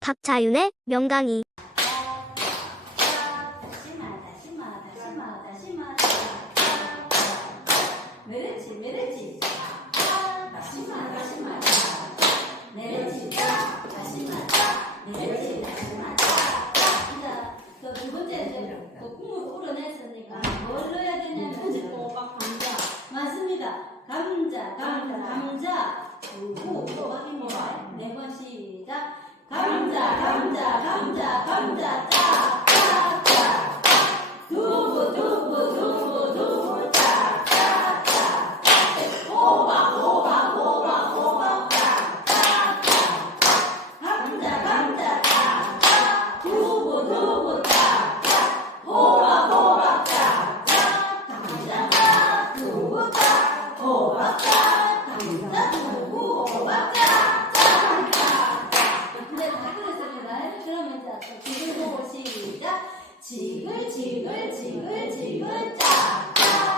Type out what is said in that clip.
박자윤의 명강이 감자, 감자, 감자. 지금 들고 시작. 지글 지글 지글 지글. 짝짝